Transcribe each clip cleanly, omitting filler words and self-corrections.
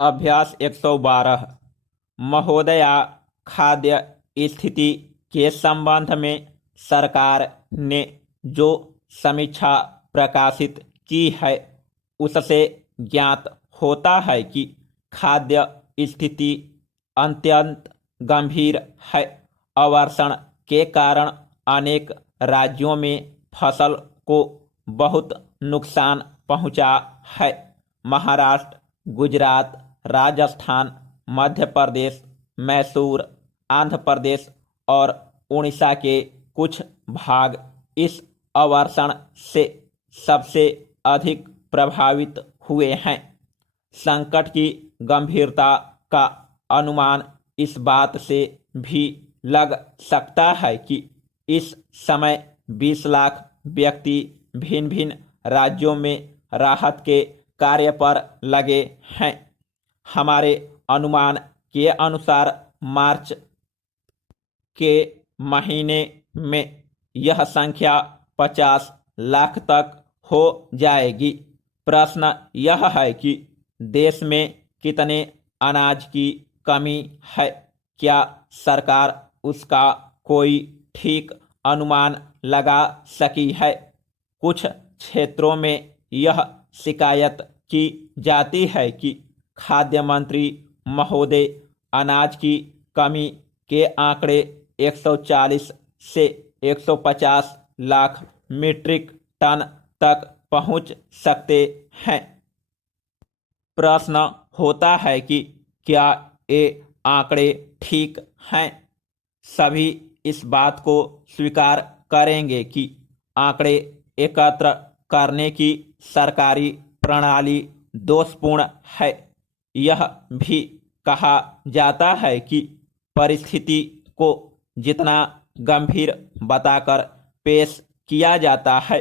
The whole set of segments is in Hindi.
अभ्यास 112। महोदया, खाद्य स्थिति के संबंध में सरकार ने जो समीक्षा प्रकाशित की है उससे ज्ञात होता है कि खाद्य स्थिति अत्यंत गंभीर है। अवर्षण के कारण अनेक राज्यों में फसल को बहुत नुकसान पहुंचा है। महाराष्ट्र, गुजरात, राजस्थान, मध्य प्रदेश, मैसूर, आंध्र प्रदेश और उड़ीसा के कुछ भाग इस अवर्षण से सबसे अधिक प्रभावित हुए हैं। संकट की गंभीरता का अनुमान इस बात से भी लग सकता है कि इस समय 20 लाख व्यक्ति भिन्न भिन्न राज्यों में राहत के कार्य पर लगे हैं। हमारे अनुमान के अनुसार मार्च के महीने में यह संख्या 50 लाख तक हो जाएगी। प्रश्न यह है कि देश में कितने अनाज की कमी है? क्या सरकार उसका कोई ठीक अनुमान लगा सकी है? कुछ क्षेत्रों में यह शिकायत की जाती है कि खाद्य मंत्री महोदय अनाज की कमी के आंकड़े 140 से 150 लाख मीट्रिक टन तक पहुंच सकते हैं। प्रश्न होता है कि क्या ये आंकड़े ठीक हैं? सभी इस बात को स्वीकार करेंगे कि आंकड़े एकत्र करने की सरकारी प्रणाली दोषपूर्ण है। यह भी कहा जाता है कि परिस्थिति को जितना गंभीर बताकर पेश किया जाता है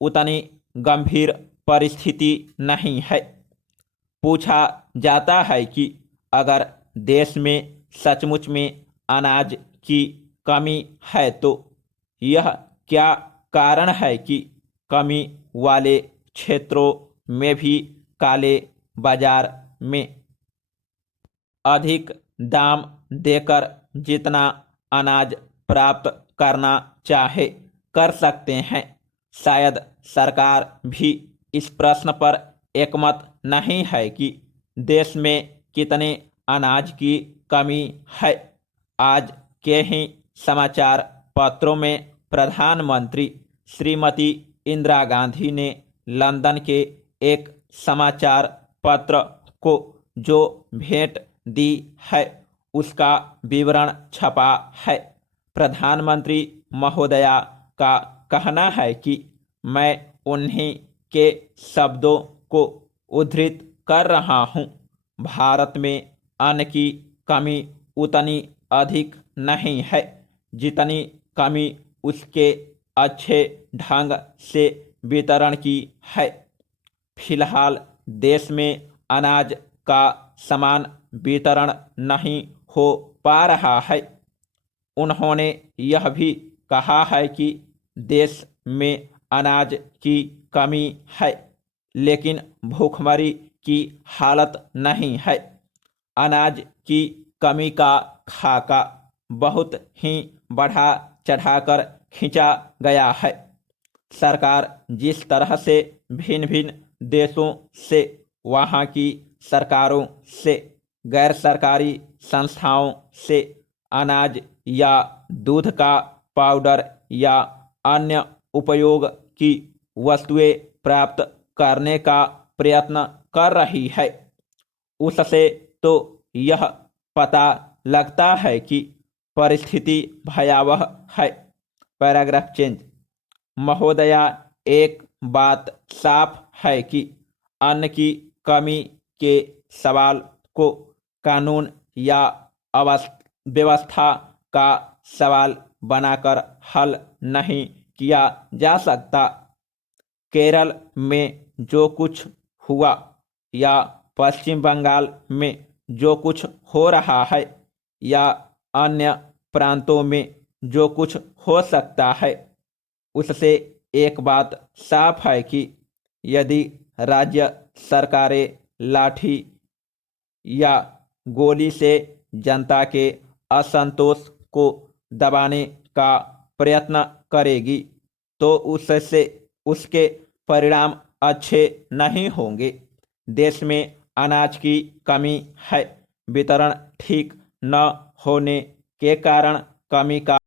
उतनी गंभीर परिस्थिति नहीं है। पूछा जाता है कि अगर देश में सचमुच में अनाज की कमी है तो यह क्या कारण है कि कमी वाले क्षेत्रों में भी काले बाजार में अधिक दाम देकर जितना अनाज प्राप्त करना चाहे कर सकते हैं? शायद सरकार भी इस प्रश्न पर एकमत नहीं है कि देश में कितने अनाज की कमी है। आज के ही समाचार पत्रों में प्रधानमंत्री श्रीमती इंदिरा गांधी ने लंदन के एक समाचार पत्र को जो भेंट दी है उसका विवरण छपा है। प्रधानमंत्री महोदया का कहना है कि मैं उन्हीं के शब्दों को उद्धृत कर रहा हूं। भारत में अन्न की कमी उतनी अधिक नहीं है जितनी कमी उसके अच्छे ढंग से वितरण की है। फिलहाल देश में अनाज का समान वितरण नहीं हो पा रहा है। उन्होंने यह भी कहा है कि देश में अनाज की कमी है लेकिन भूखमरी की हालत नहीं है। अनाज की कमी का खाका बहुत ही बढ़ा चढ़ाकर खींचा गया है। सरकार जिस तरह से भिन्न भिन्न देशों से, वहाँ की सरकारों से, गैर सरकारी संस्थाओं से अनाज या दूध का पाउडर या अन्य उपयोग की वस्तुएं प्राप्त करने का प्रयत्न कर रही है, उससे तो यह पता लगता है कि परिस्थिति भयावह है। Paragraph change. महोदया, एक बात साफ है कि अन्न की कमी के सवाल को कानून या व्यवस्था का सवाल बनाकर हल नहीं किया जा सकता। केरल में जो कुछ हुआ या पश्चिम बंगाल में जो कुछ हो रहा है या अन्य प्रांतों में जो कुछ हो सकता है, उससे एक बात साफ है कि यदि राज्य सरकारें लाठी या गोली से जनता के असंतोष को दबाने का प्रयत्न करेगी तो उससे उसके परिणाम अच्छे नहीं होंगे। देश में अनाज की कमी है। वितरण ठीक न होने के कारण कमी का